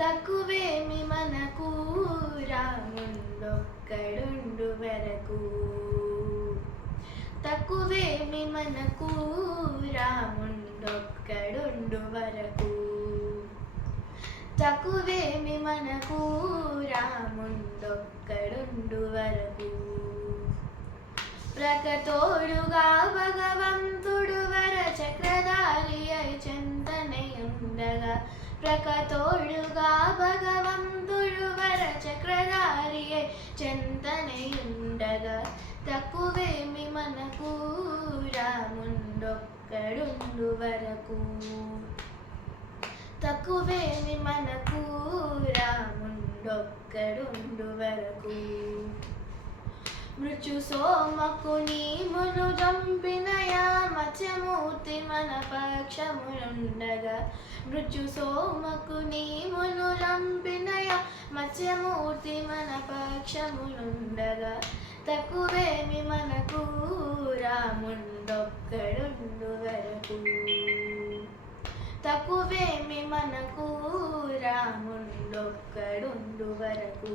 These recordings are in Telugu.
తక్కువేమి మనకు రాముండొక్కడుండు వరకు. తక్కువేమి మనకు రాముండొక్కడుండు వరకు. తక్కువేమి మనకు రాముండొక్కడుండు వరకు. ప్రకతోడుగా భగవంతుడు వర చక్రధారి అయి చింతనయుండగా ప్రకతోడుగా అయి చింతనయుండగా తక్కువేమి మనకు రాముండొక్కడుండు వరకు. తక్కువేమి మనకు రాముండొక్కడుండు వరకు. మృత్యు సోమకుని మును చంపిన మత్స్యమూర్తి మన పక్షములుండగా మృత్యు సోమకుని మును చంపినయా సత్యమూర్తి మన పక్షములుండగా తక్కువేమి మనకు రాముండొక్కడుండు వరకు. తక్కువేమి మనకు రాముండొక్కడుండు వరకు.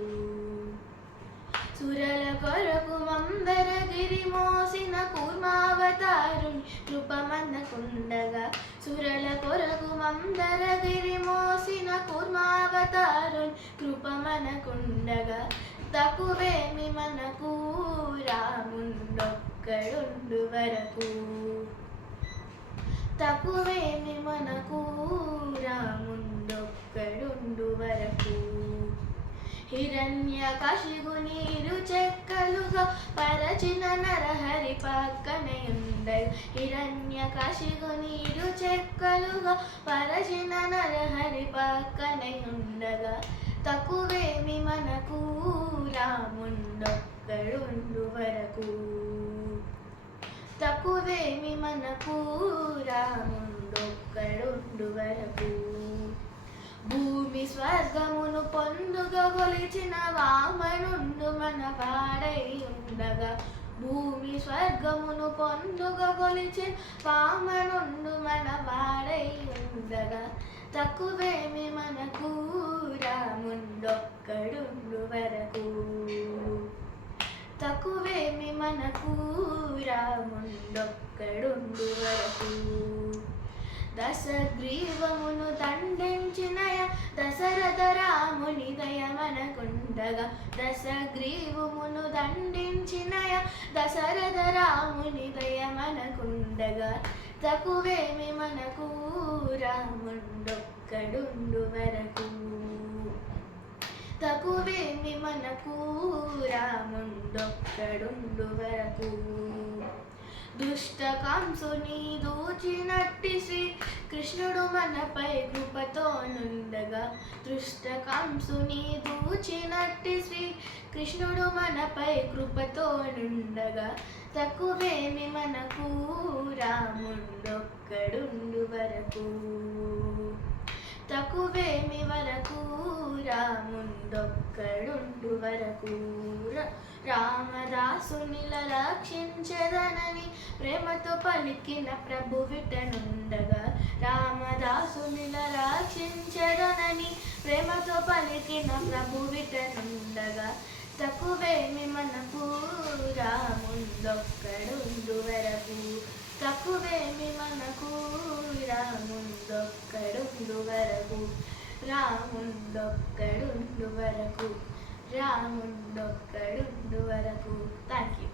సురల కొరకు మందరగిరి మోసిన కూర్మావతారుని కృపమన్నకుండగా సురల కొరకు మందరగిరి మోసిన కూర్మావతారుని కృపమనకుండగా తక్కువేమి మనకు రాముండొక్కడుండు వరకు. తక్కువేమి మనకు హిరణ్య కశిగుని ఇరు చెక్కలుగా పరచిన నరహరి పక్కనే హిరణ్య కశిగుని ఇరు చెక్కలుగా పరచిన నరహరి పక్కనే ఉండగా తక్కువేమి మనకు రాముండొక్కడుండు వరకు. తక్కువేమి మనకు రాము నిలిచిన వామనుండు మన పాడై ఉండగా భూమి స్వర్గమును పొందుగా కొలిచి వామనుండు మన వాడై ఉండగా తక్కువేమి మనకు రాముండొక్కడుండు వరకు. దశగ్రీవమును దండించిన దశరథ రాముని దయమనకుండగా. దశగ్రీవమును దండించిన దశరథ రాముని దయమనకుండగా. తక్కువేమి మనకు రాముండొక్కడుండు వరకు. తక్కువేమి మనకు రాముండొక్కడుండు వరకు. దుష్ట కంసుని దూచినట్టి శ్రీ కృష్ణుడు మనపై కృపతో నుండగా. దుష్ట కంసుని దూచినట్టి శ్రీ కృష్ణుడు మనపై కృపతో నుండగా. తక్కువేమి మనకు రాముండొక్కడుండు వరకు. రాముండొక్కడుండు వరకు రామదాసునిల రక్షించదనని ప్రేమతో పలికిన ప్రభు విటనుండగా రామదాసునిల రక్షించదనని ప్రేమతో పలికిన ప్రభు విటనుండగా తక్కువేమి మనకు రాముందొక్కడుండు వరకు తక్కువేమి మనకు రాముందొక్కడుండు వరకు రాముండొక్కడుండు వరకు రాముండొక్కడుండు వరకు. Thank you